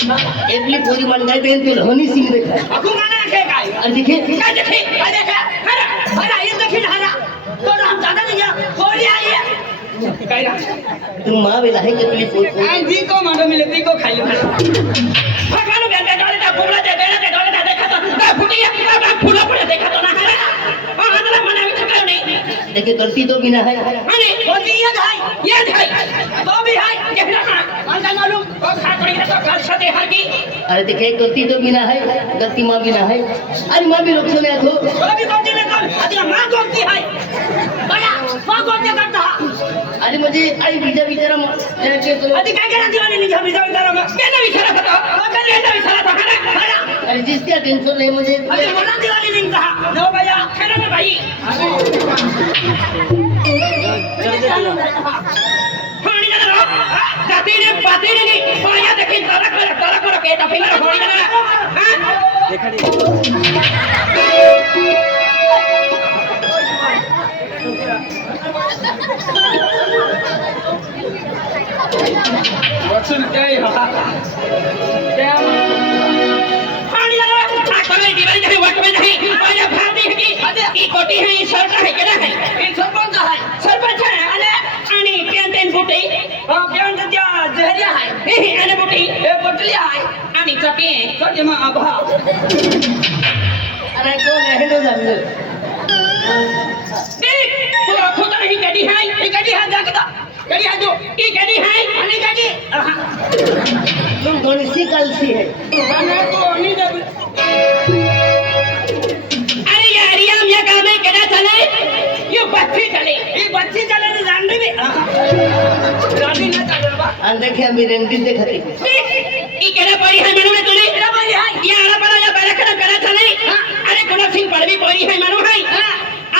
એટલી પૂરી મન ગઈ તેલ પેલ હની સી દેખાય આખું ગાના કે ગાય. અને દેખે? આ દેખે આ દેખે હરા હરા એ દેખે હરા. તો રામ દાદા ને કોરી આયે કાયરા તું માં વેલા હે કેટલી ફૂલ ફૂલ આ જી કો મારો મિલે તી કો ખાઈ લો ભગવાન બે બે જોડે તા ફૂલા દે બેડા દે જોડે તા દેખા તો તા ફૂટી આ ફૂલા પડે દેખા તો ના. હરા. આ આદલા મને આવી તકાયો નહીં. દેખે કરતી તો બિના હે અને ગલતી યે હે યે હે તો બી હે કે अरे ते काही गती तो बिना है गती माँ बिना है अरे माँ भी लोग सुने तो अरे मुझे अरे बीजा बिचारा अरे काय करा दिवाने बीजा बीजा बिचारा केना बिचारा करा अरे केना बिचारा था करा करा अरे जिसका टेंशन नहीं मुझे अरे बोला दिवाली दिन कहा नो भैया खेलो ना भाई जाती ने बाती ने पाया देखी तारा कर तारा कर के ता फिंगर पानी ना वचन काय हा? क्या? पानी ना रो ठाकुर ने नहीं वट में नहीं। पाया भाती है की की कोटी है ये सरकार है केना है? सरपंच है। सरपंच है अरे। पेन बुटी हाँ पेन त्या जहरिया है हे अने बुटी हे बटलिया है आणि चपी चटे मा आभा। अरे है तो जान देख तू खुद नहीं गड़ी है ये गड़ी है जागदा गड़ी है जो ये गड़ी है अने गड़ी तुम थोड़ी सी कल सी है। अने को नहीं दब अरे यार ये हम ये काम है केना चले? ये बच्ची चले। ये बच्ची चले तो जान भी रानी ना चले बा और देखे अभी रेंटी देखती ई केना पड़ी है मनु में तूने? केना पड़ी है। ये आला पड़ा या बैरखना करा चले। अरे गुना सिंह पड़वी पड़ी है मनु है।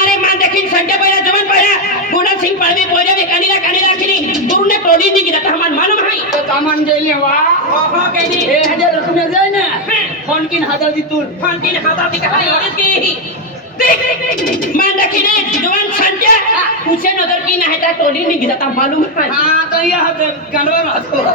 अरे मान देखिन संजय पहिला जवान पहिला गुना सिंह पड़वी पड़ी भी कानीला कानीला खिली तुरने टोली दी गिरता हमान मालूम है। तो कामन गेले वा। ओहो केदी ए हज़ार रकम जाय ना। फ़ोन किन हज़ार दी तू। फ़ोन किन हज़ार दी कहाई औरत देख। मान देखिने जवान saya todi ni kita tak malu kan. Ah, tu ya hati kalau masuk.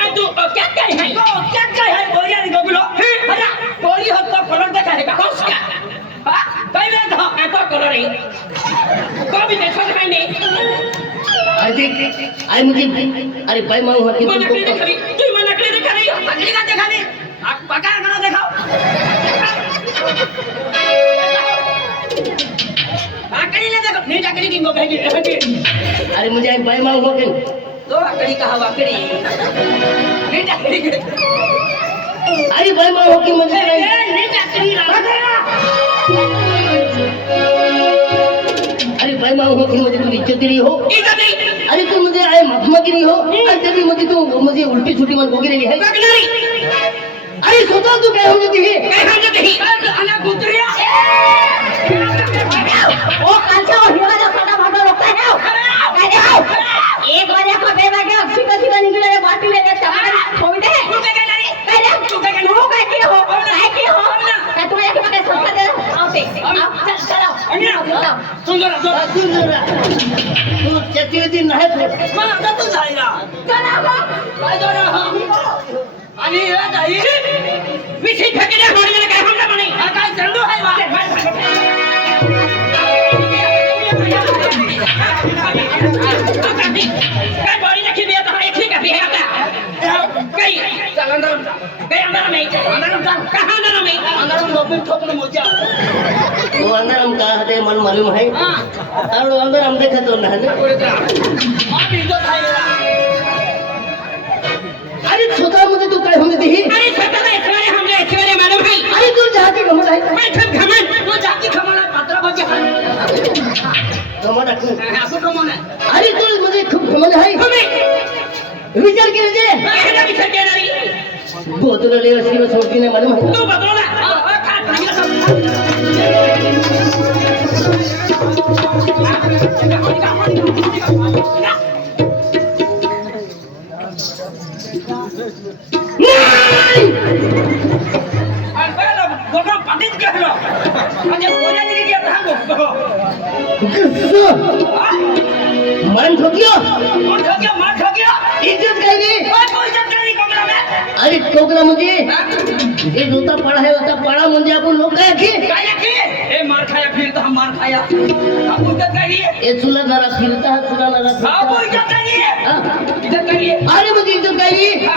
Aduh, kau kai hai. Kau kai hai boleh ni kau bilang. Ada boleh hati kau kalau tak ada kau suka. Ha? Kau ni dah kau kalau ni. Kau bi tak suka ni. Adik, ayo mungkin. Adik, bayi mau hati. Mana kena kari? Tu mana kena kari? Pakar kan kari. Pakar kan kau. आकड़ी ने देखो नहीं आकड़ी अरे मुझे भाई माँ हुआ कि तो आकड़ी कहा आकड़ी नहीं आकड़ी अरे भाई माँ हुआ कि मुझे। नहीं आकड़ी अरे भाई माँ हुआ कि मुझे तू इज़्ज़त दे रही हो अरे तू मुझे आए गिरी हो अरे जब भी मुझे तू मुझे उल्टी छुट्टी मन हो रही है। अरे सोचा तू क्या हो जाती है आहे हो. रे हो? वाजता ઓ કાચો હિવાને ખોટા ભાગો રોકતા જાઓ. કાઢ્યો એક વાગે આખો બે વાગે સીધો સીધો નીકળે ને બાટી લઈને તમારે છોડી દે. તું કે કરી કાઢ્યો તું કે હું કાઢી હો કાઢી હો ના. તું એક વાગે સસ્તા દે. આવતે. આવ ચલો અન્યા સુંદર સુંદર. તું ચતુર્થી નહે તું. કોણ આવતા તું જાયલા ચલો આવો કાઢો ના અને એ દાઈ મીઠી ફેંકી દે મોડીને કાઢો ના બની આ કાઈ ચંદો હાય વાહ. रखी दिया तो एक ही का भी है आता कई चल अंदर गए अंदर में अंदर में कहां अंदर में अंदर में लोबिन ठोकने मुझे वो अंदर हम कहा थे मन मालूम है हां और वो अंदर हम देखा तो ना है आप इज्जत है अरे छोटा मुझे तू काय हो जाती है अरे सत्ता ऐश्वर्य हमने ऐश्वर्य मालूम है अरे तू जाती घमंड है मैं सब घमंड वो जाति खमाना पत्र बचे हैं घमंड रख आपको कमोन है अरे तू मुझे खूब घमंड है हमें विचार के दे कहना भी सके नहीं बोतल ले उसकी में छोड़ के मालूम है तू बदलो ना हाँ खा नहीं सब गुस्सा मन ठोकियो इज़्ज़त करेगी अरे ठोकला म्हणजे हे जोता पाडा आहे होता पाडा म्हणजे आपण लोक काय की काय आहे? ए मार खाया फिरता हा मार खाया हा बोलतात काय आहे? हे चुला नारा फिरता हा चुला नारा हा? हा? इथं काय आहे? अरे इथं काही हा.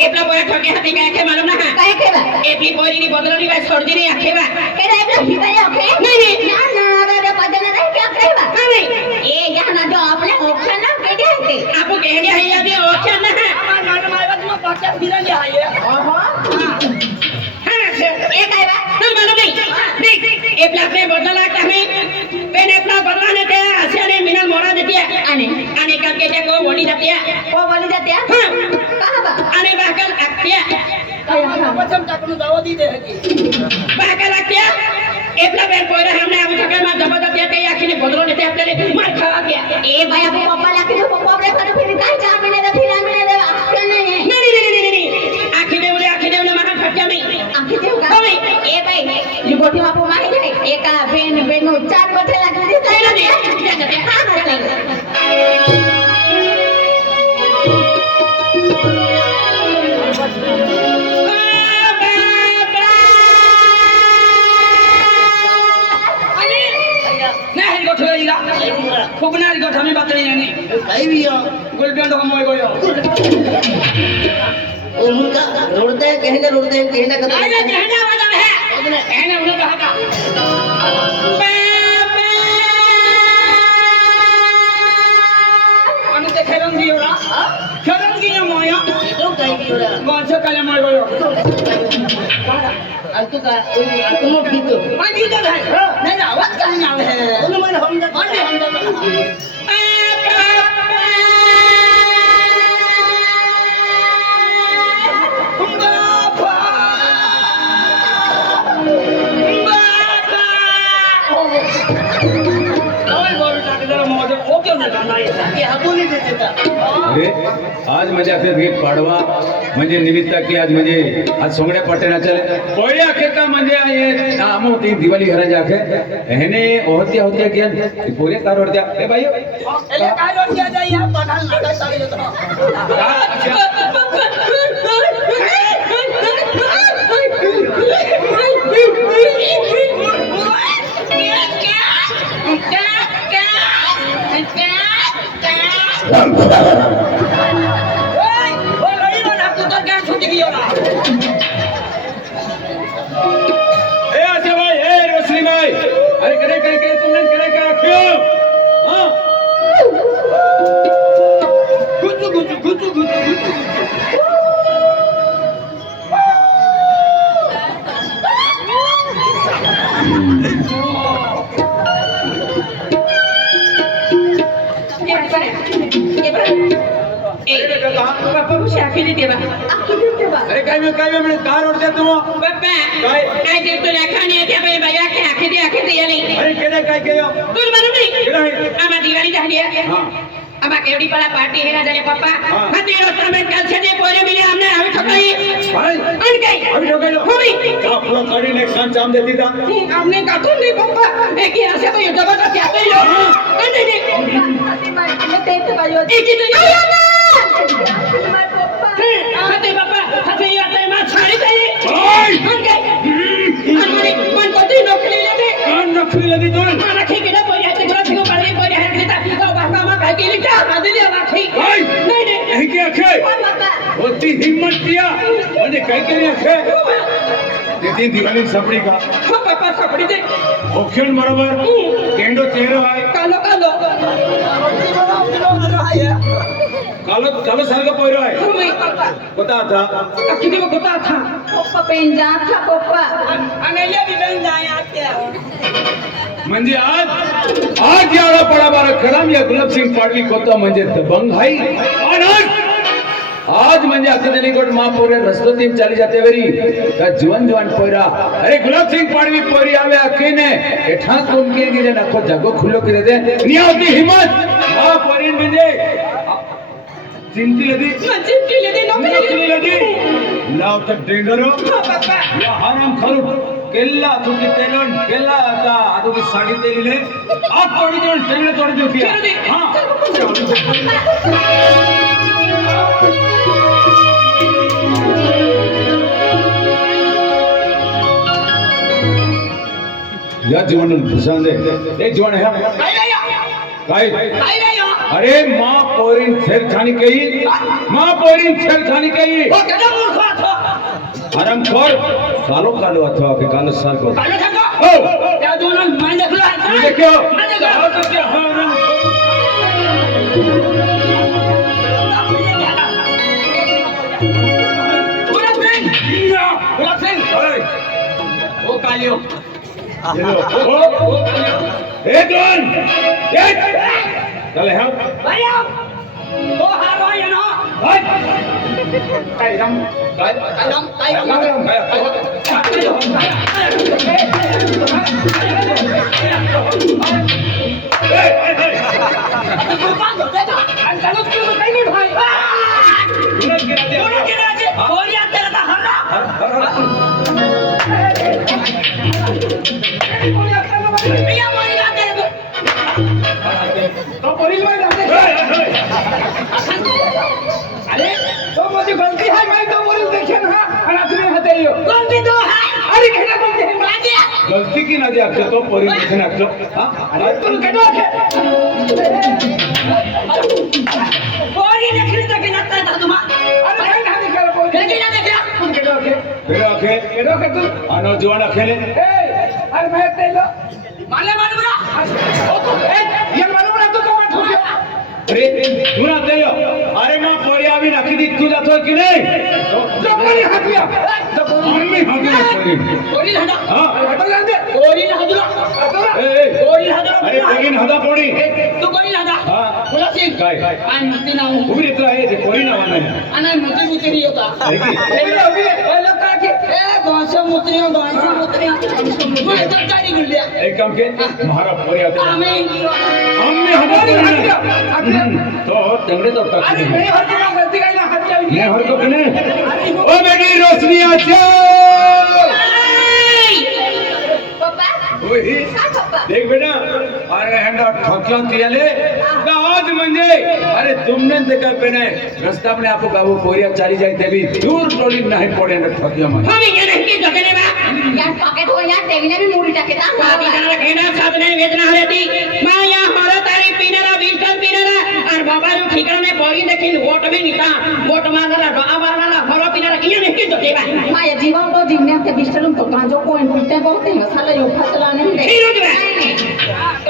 એટલો બોલે ઠગે હતી કે આખે માલુમ ના. કહે કેવા? એટલી બોલી ની બોતલો ની વાત છોડતી નહીં આખે વા કે રે એટલો હિબાય ઓકે નહીં નહીં ના. ના રે રે પદે ના રહી કે આખે વા હા ભાઈ એ યા ના જો આપણે ઓખે ના કે દે હતી આપો કે ને હે યાદી ઓખે ના. હા ના ના મારા બાજુ પાછા ફિરા લે આયે ઓહો. હા. એ કાયવા ના માલુમ નહીં. દેખ એ બ્લાક ને બોતલો લાગતા હે બેન એટલા ભગવાને તે હશે ને મીના મોડા દેતી આને આને કાકે તે કો બોલી જતી. કો બોલી જતી? હા અને બાકલ આખ્યા. એટલા બેન પોયરા હમણે આવી જગ્યાએ માં જબર કઈ આખીને ભોદરો ને ત્યાં એ ભાઈ પપ્પા લાખી દો પપ્પા नाही काही बी या. गुलबेंड हमोय गयो ओ मुर्गा रोडताय कहने रोडताय कहने का आजा कहना वाला है कहना उन्हें कहा था आम्ही ते खेळून घेऊ ना खेळून घेऊ मोया तो काही बी होरा माझं काय मोय गयो अरे आज म्हणजे आपल्या भेट पाडवा म्हणजे निमित्त की आज म्हणजे आज सोंगड्या पाटण्याच्या पहिल्या खेता म्हणजे हे नाम होती दिवाळी घराच्या आखे ह्याने होत्या होत्या की पोरे कार होत्या ए बाई ए પપ્પા આ જે તો લખાણી હતી આપણે ભાઈ આખે આખી દે આખી દે નહીં અરે કેને કાઈ ગયો તું મારું નહીં આમાં દિવાળી દાડી આમાં કેવડી પાલા પાર્ટી હેરા જને પપ્પા ખતેરો તમે કલશે ને પોરે મિલે અમને આવી ઠકાઈ અણ કઈ આવી ઠકાઈ હોવી આપણો કરીને ક્ષણ જામ દે દીધા અમને કાતું નહીં પપ્પા એ કે હશે તો યુદ્ધ બતા ત્યાં તો યો અણ ને તે તે ભાઈઓ એ કીધું યો ના પપ્પા ખતે ઓતી હિંમત પિયા અને કઈ કરી છે તેથી દિવાળી સપડી કા હા પાપા સપડી દે ઓખ્યણ બરોબર કેંડો ચહેરો આય કાલો ಕಲ ಕಲಸರ್ಗ ಪೋಯ್ರೋಯ್ ಗೊತ್ತಾತಾ ಅಕ್ಕಿಗೆ ಗೊತ್ತಾತಾ ಪಪ್ಪ ಪೆಂಜಾ ಥಾ ಪಪ್ಪ ಅನೆಲ್ಲ ದಿನಂ ಜಾಯಾತ್ಯ म्हणजे आज आज याला पडा बारा खड़ा या गुलाब सिंग पाडवी होता मंजे दबंग हाई आज म्हणजे आता त्यांनी कोण मा पोऱ्या रस्तो तीन चली जाते वेरी। का जीवन जीवन पोरा अरे गुलाब सिंह पाडवी पोरी आवे अकेने एठा कोण के गिरे नाको जगो खुलो के दे। निया हिम्मत। मा पोरीन मंजे चिंती लदी चिमटी लेते चिंती लदी लाव तर डेंगरो या हराम खरू केल्ला तुकी तेलन केल्ला आता आदोगी साडी तेलिले आत तोडी देऊन तेलने तोडी की खेळू दे. हाँ। या जीवन भूषण दे एक जीवन है। काय हो. काय काय ಅರೆ ಮಾ ಪೋರಿನ છેડખાની કરી મા પોરીન છેડખાની કરી ઓ કેડા મૂર્ખો છો હરમ ખોર. કાલો કાલો અથવા કે કાલો સરગો કાલો સરગો ઓ ત્યાં જોનો મેં દેખલો મેં દેખ્યો. મેં દેખ્યો તો કે હરમ ઓ કાલ્યો. એ ગોન. એ Rồi không? Lấy không? Cô Hà Roi và nó. Rồi. Tay đâm. Rồi, tay đâm, tay đâm. Tay đâm. Tay đâm. Yeah, अरे तो माझी गलती आहे माहिती तो बोलून देखील हा आणि तुम्ही हात येईल कोणती तो हाय? अरे घेणं कोणती आहे? माझी आहे. गलती की ना दे आपको तो पोरी देखे ना आपको हां अरे तुला केडो आहे कोणी देखील तर केला तर था तुम्हा. अरे काय नाही दिखायला पोरी देखील ना देखील. तुला केडो आहे फिर आखे केडो आहे तू आनो जवान अखेले ए अरे मैं तेलो मारले मारू बरं. ओ तू ગુના થયો અરે માં પડી આવી નાખી દી તું જતો કે નહીં? તો કોની હાથિયા તો મમ્મી હાથિયા કોની હાડા હા. હાડા લાંદે કોની હાડા એ કોની હાડા અરે કોની હાડા પડી. તું કોની હાડા હા. અને મતી ઉતરી রোশনি আছে। হ্যাঁ, দেখ বেটা আরে হ্যান্ডা ঠকলাম তুই की ए लोगी ए लोग का की ए दोनशे मुत्रिया दोनशे मुत्रिया मग इथं काय निघल्या एक काम के महारा पोरी आते आम्ही आम्ही हदा पोरी नाही तो तंगडे तो अरे टाकले मेरी हात में गलती काय। ना हात जावी मैं हर को कने ओ बेटी रोशनी आछो पप्पा ओही काय पप्पा देख बेटा अरे हंडा ठोक्यों तियाले का आज म्हणजे अरे तुमने देखा पेने रस्ता अपने आपको गावो पोरिया चाली जाए तेबी दूर टोली नाही पड़े न ठोक्यों में हम ये नहीं की जगने बा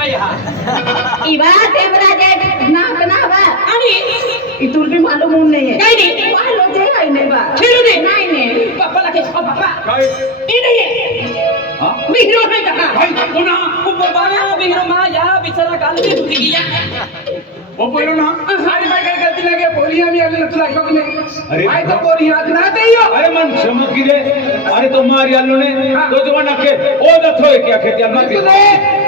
है इबा तेमरा जे ना बना बा आणि इतुर भी मालूम होन नहीं है। काय नाही। वहाँ जे है नहीं बा। फिर दे। नहीं नहीं। पापा लगे ओ पापा काय ये नहीं है। हाँ? मी हीरो है कहा। भाई। पुन्हा ओ बाबा मी मा या बिचारा काल भी दुखी गया। ओ बोलो ना। अरे मैं काय गलती लगे बोलिया मी आले तुला शौक नाही अरे अरे तो बोली हात ना देयो अरे मन चमक गिरे अरे तो मार यालो ने तो जुआन अखे ओ दथो क्या खेती अल्लाह तू दे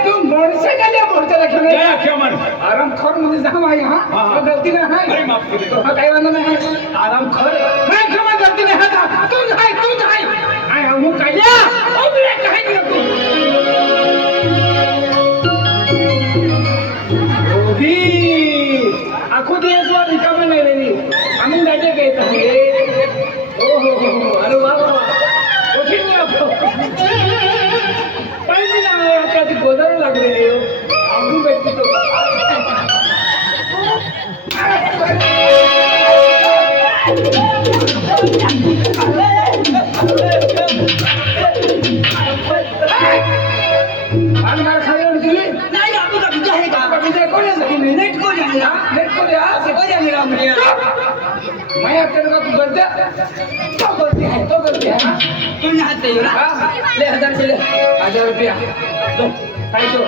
तू मोड़से का ले मोड़से रखे क्या क्या मन आराम खोर मुझे जहां आई हां हाँ, हाँ। तो गलती ना है अरे माफ कर दे। तो हाँ काय वाला ना है आराम खोर मैं क्षमा गलती नहीं है तू है तू है आय हम कहिया ओ मेरे कहे नहीं तू मैं अकेले का तू गलते तो गलती है तो गलती है ना तू यहाँ ते ले हज़ार चले हज़ार रुपया तो भाई तो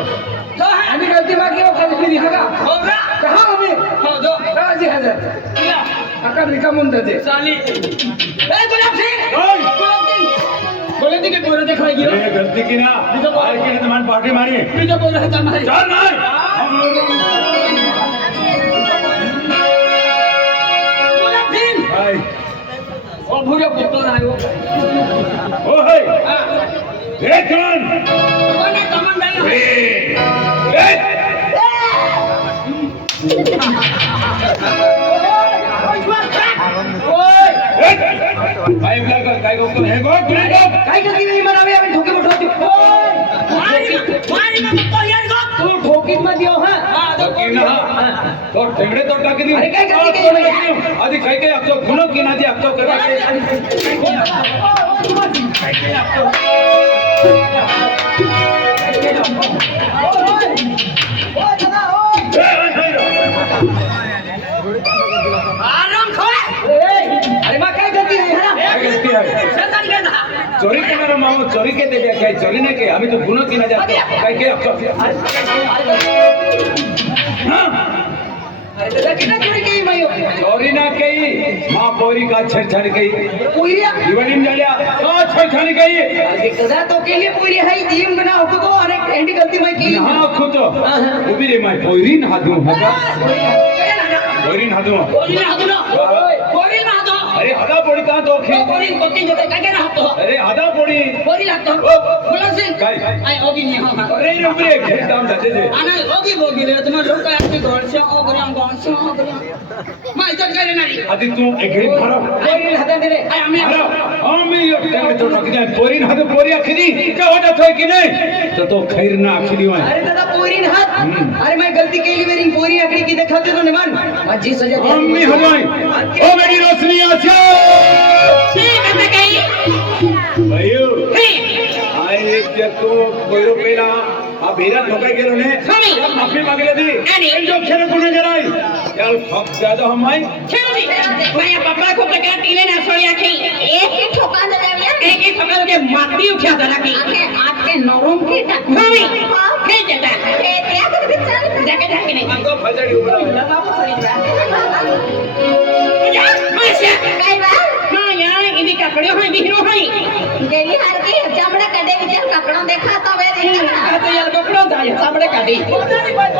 तो हमें गलती बाकी हो कल फिर यहाँ का होगा कहाँ हमें हो दो राज़ी हज़ार అక్కడ రికముందది बोले थे कि बोले दिखाएगी ये गलती की ना? तो बाहर के लिए मान पार्टी मारी. मुझे बोला था मारी. चल मार! हम लोग बोला ओ भूरे कुत्ता ना आयो ओ हाय. ए कमान कमान कमान डाल ए. ए! तो तू हो हा हाँ तो तो टेंगडे तो टाकी दी अरे काय करते काय बाई? आधी काय काय आपतो गुनो की नादी आपतो करता आराम चोरी के आम्ही तो गुनो की ना जातो काय काय आपतो हाँ अरे दादा कितना चोरी केली मायो चोरी ना कई माँ पोरी का छेड़छाड़ पुरिया दिवाळी झाल्या का छेड़छाड़ अरे कदा तो केली पुरी हाय जीम बना होको तो अरे एंडी गलती माय केली ना खुद उभी रे माय पोरी ना हादू हका पोरी ना हादू कोई ना हदो कोई ना हदो अरे हदा पोड़ी का तो खे कोई कोती जते काय ना हदो अरे हदा पोड़ी कोई लागतो गुलाब सिंह काय? आई ओगी नहीं हां अरे रे उभी रे घेर काम जाते जे आना ओगी बोगी रे तुम्हारे लोग काय आपके घर से ओगराम गांव से ओगराम मैं इधर करे नाही आधी तू एक घडी भरा पोरी हातात दे रे आई आम्ही भरा आम्ही एक टाइम तो टाकी जाय पोरी ना हादू पोरी आखी का होता थोय की नाही तर तो खैर ना आखी दी अरे दादा पोरी न हात अरे मैं गलती केली मेरी पोरी आखरी की दिखाते तो निमान माझी सजा दे आम्ही हवाई ओ मेरी रोशनी आसिया ठीक है ठीक ते तो पेला आ भेरा ठोकाय गेलो ने. माफ़ी मागले आणि? जो खेळ कोणी जराय याल फक ज़्यादा हमाय चली मैं पापा को लगा तीने ना सोया की एक ही ठोका दे एक एक सकाल के माती उठा दला की आके आके नरम की टाक स्वामी हे जता ते त्या कर विचार जाके जाके नहीं अंगो फजाडी उभा माशा काय बा हाँ છે. માં યા એની કપડ્યો હોય વિહરો હોય. જેવી હારતી ચામડા કાઢે વિચાર કપડો દેખાતો હવે દેખાતો તો યાર કપડો થાય ચામડા કાઢે. પોતાની પર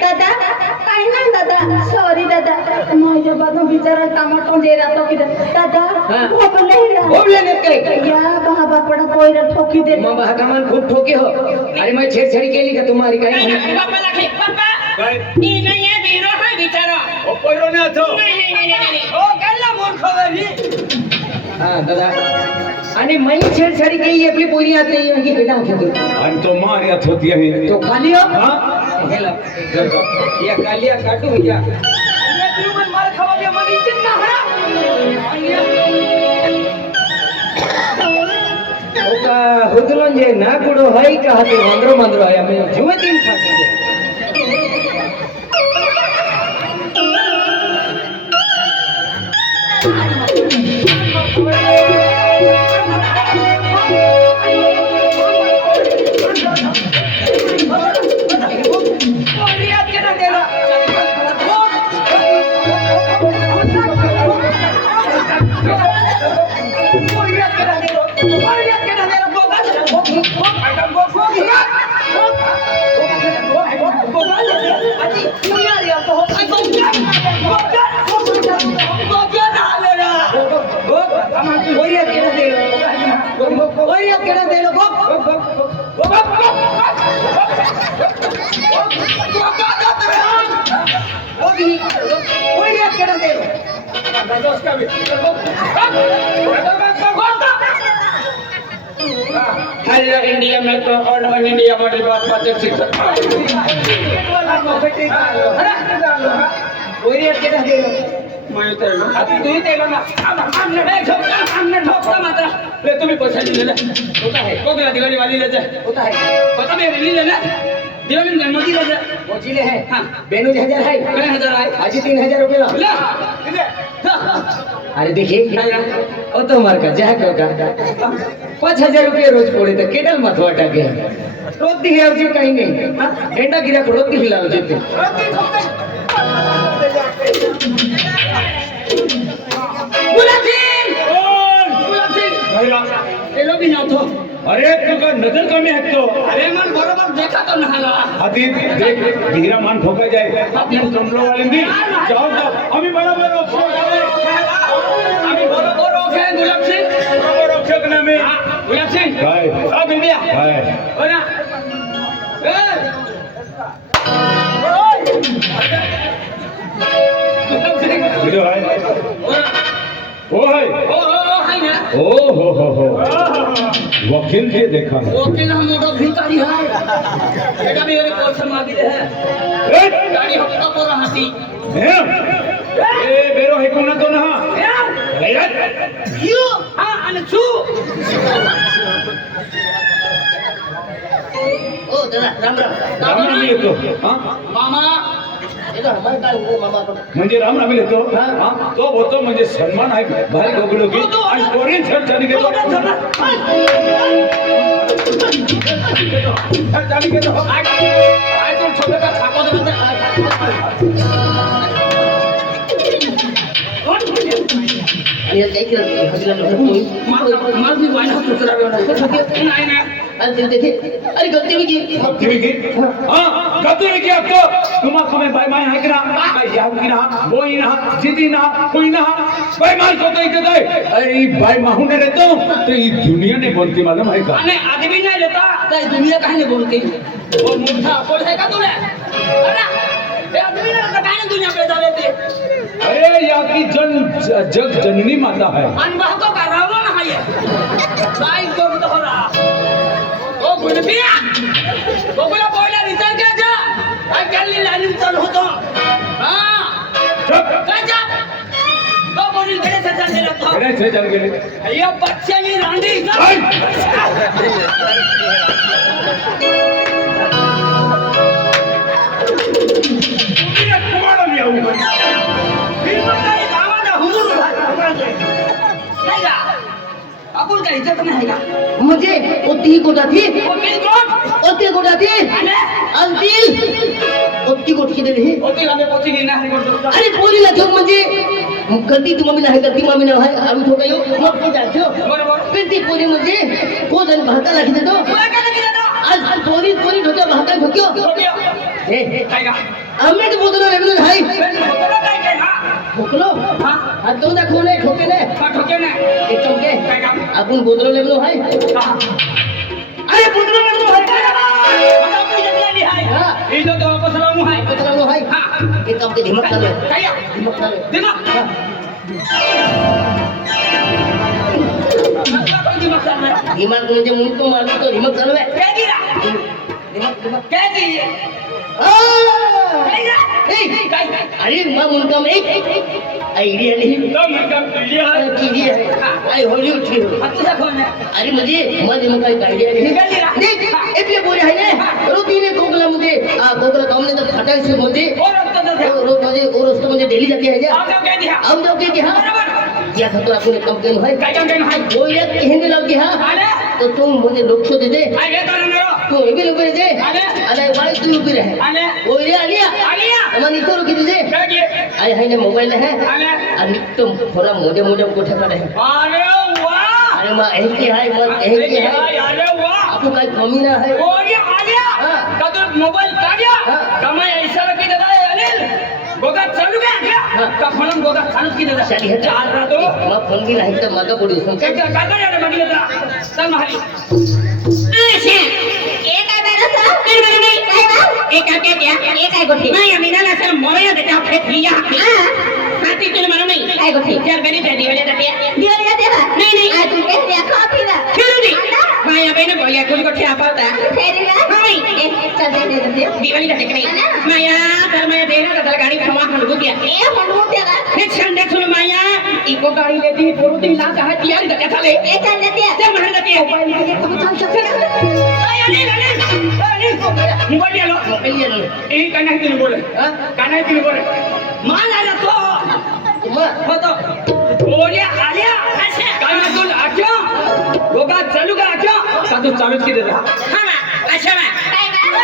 દાદા કઈ ના દાદા. સોરી દાદા. મેં જો બધું બિચારા ટમાટો લે રહ્યા તો કીધું. દાદા ભોગ નહીં રહ્યા. ભોગ લે ને કઈ યા બા બાપડા કોઈ રે ઠોકી દે માં બા કમાન हा दादा आणि मैं छेड़छाड़ी केली आपली पोरी आते ही की बेटा आखे तो आणि तो मार यात होती आहे तो खाली हो हां गेला या कालिया काटू या ओका हुदलन जे ना कुडो हई का हते वांद्रो मांद्रो आया मैं जुए तीन खा के हेलो इंडिया में तो और वन इंडिया में बात सीख सकता कोई या केना दे माहिती आहे ना आता तुम्ही तेलो ना आता आमने हे। झोपता आमने झोपता मात्र ले तुम्ही पैसा दिले ना होता है। कोकला दिवाळी वाली ले जाए। होता है। पता मेरे लिए लेना दिवाळी में मोदी ले जाए मोचीले है। हाँ। बेनू हज़ार है। हज़ार आए। आज तीन हज़ार रुपये लो ले। अरे देखिए ओ तो हमार का जा का पाँच हज़ार रुपये रोज पड़े तो केडल मत वाटा के रोज दी है जी कहीं नहीं। हाँ, एंडा गिरा को रोज दी हिलाओ जी तो लोग भी ना तो अरे तुका नज़र कमी आहे तो। अरे मन बरोबर देखा तो नहाला आधी देख धीरा मान ठोका जाए। आपने कमलो वाले दी जाओ जाओ। अभी बराबर बरोबर ओके गुलाब सिंग बरोबर रोको ना मी हाँ, गुलाब सिंह काय ओ बिंबिया काय हो ना ए! गुलाब सिंग व्हिडिओ आहे हो ना ओ है ओ ओ ओ हाय ना ओ हो हो हो वकील के देखा ओके ना मोटो भिकारी है এটা भी मेरे कोल से मांगी दे है ए गाड़ी हम तो पूरा हाथी ए बेरो है कोना तो ना गैरत यू हा आणि सू ओ दादा राम राम राम राम येतो मामा म्हणजे राम राम येतो तो होतो म्हणजे सन्मान आहे भारी गबडोगी आणि कोरीन छट चाली घेतो चाली घेतो काय तो खाको दे ये क्या किया हजला लोग कोई मार मार भी वाला सुसरा भी नहीं ना अरे देखे अरे गलती भी की तुम्ही की हा गतो की तो तुम्हा खमे बाय माय आहे की ना बाय याव की ना बोई ना जिदी ना कोई ना बाय माय को तो इथे जाय अरे ई बाय माहू ने रहतो तो ई दुनिया ने बोलती मालूम है का अने आदमी नहीं लेता तो दुनिया काहे नहीं बोलती वो मूर्खा बोल है का तूने अरे ये आदमी नहीं लेता काहे नहीं दुनिया पे डाल देती अरे या की जन जग जननी माता है। अनबाह को ना है ये। साइन को तो हो रहा। ओ गुलबिया वो बोला बोला रिटर्न कर जा। आई कैन ली लाइन चल हो। तो हाँ जा। तो बोली मेरे से चलने लगता अरे से चल गेले ये बच्चे की रांडी इधर कुमार मी आऊ आपण काय इज्जत नाही का मुझे ओती गोटा थी वकील कोण ओती गोटा थी आणि अंतिल ओती गोट की दे वकील आम्ही पोची घेणार नाही करतो अरे पोरीला ठेव म्हणजे गलती तू मम्मी नाही गलती मम्मी नाही आम्ही ठोका येऊ मग को जा ठेव बरोबर पण ती पोरी म्हणजे को जण भाता लागते तो तुला काय लागेल आता आज आज पोरी पोरी ठोक्या भाता ठोक्यो ठोक्यो. हे हे काय का आम्ही तर बोलतो ना नाही तुला काय काय हा ठोकलो हा हात तो दाखवू नाही ठोके नाही हा ठोके नाही एक चमके काय का आपण बोललो लेवलो हाय हा अरे बोललो लेवलो हाय मला आपली जगलेली आहे हा इज्जत तो वापस लावू आहे बोललो लेवलो हाय हा एक चमके धिमक चालू आहे काय या? धिमक चालू आहे दिमाग दिमाग चालणार धिमक म्हणजे मुंग तो मारतो तो धिमक चालू आहे काय दिला धिमक धिमक काय दिली आ! काय दिला? ए, काय अरे मा मुंगा में एक आइडिया नहीं तो की है आई होली उठी हो अरे मुझे मध्ये मग काही आइडिया नहीं दिला. देख इतने बोले है ना रोटी ने कोकला मुझे कोकला काम ने तो फटाक से मुझे और रोज मुझे रोज तो मुझे डेली जाती है क्या लोग काय हम जाओ के हाँ बरोबर या खतर आपण एक कंप्लेन है काय काम काय वो एक हिंदी की हाँ तो तुम मुझे लोग दे दे काय घेतो ना मेरो तू ये भी लोग दे आले अरे वाले तू भी रहे आले वो रे आलिया आलिया हमारी तो रुकी दे काय घे अरे है ना मोबाइल है आले आणि एकदम थोडा मोठे मोठे कोठ्याकडे आहे अरे वा अरे मग एकी आहे मग एकी आहे अरे वा आपण काही कमी नाही आहे ओरी आलिया हा. का तू मोबाईल काढ्या हा. कमाई ऐसा की दादा अनिल गोगा चालू गया क्या हा. का म्हणून गोगा चालू की दादा शाली हे चाल राहतो मग फोन बी नाही तर मागा पुढे काय सांगते काय काय काय रे मागे दादा चल महाली नाही आम्ही ना सर मोरया देता फेक लिया हाती तुला म्हणून नाही काय गोष्टी? चार बेरी त्या दिवाळी जाते दिवाळी जाते बा नाही नाही आ, तू काय द्या कॉफी ना फिरू दे माया बहिण बोया कोणी कोठे आपवता फेरीला नाही. ए, चल दे दे दे दिवाळी जाते की नाही హాయ్ అబ్బాయినా పోయా కొడుకొట్టి ఆపవుతా హాయ్ దీవెనిగా తెక్కనే మాయా కర్మయ దేన కదల గాడి క్షమా కొండుగుతియా ఏ కొండుగుతియా నెక్స్ట్ నెక్స్ట్ మాయా ఇకో గాడి లేతి పొరుతి లా సహతియా గట చలే ఏ చల్లతియా సే మహనగతియా ఉపాయ నికే తమ చల్ చల్ అయ్యో నే నే నిబడియలో నిబడియలో ఏ కన్నై తిని బోలే కన్నై తిని బోలే మాలారా తో ಹೋದ ಓಡಿ ಅಲಿಯ ಕಣ್ಣದ್ದು ಅಜ್ಜ गोगा चालू का आख्या साधू चालूच केलेला अशा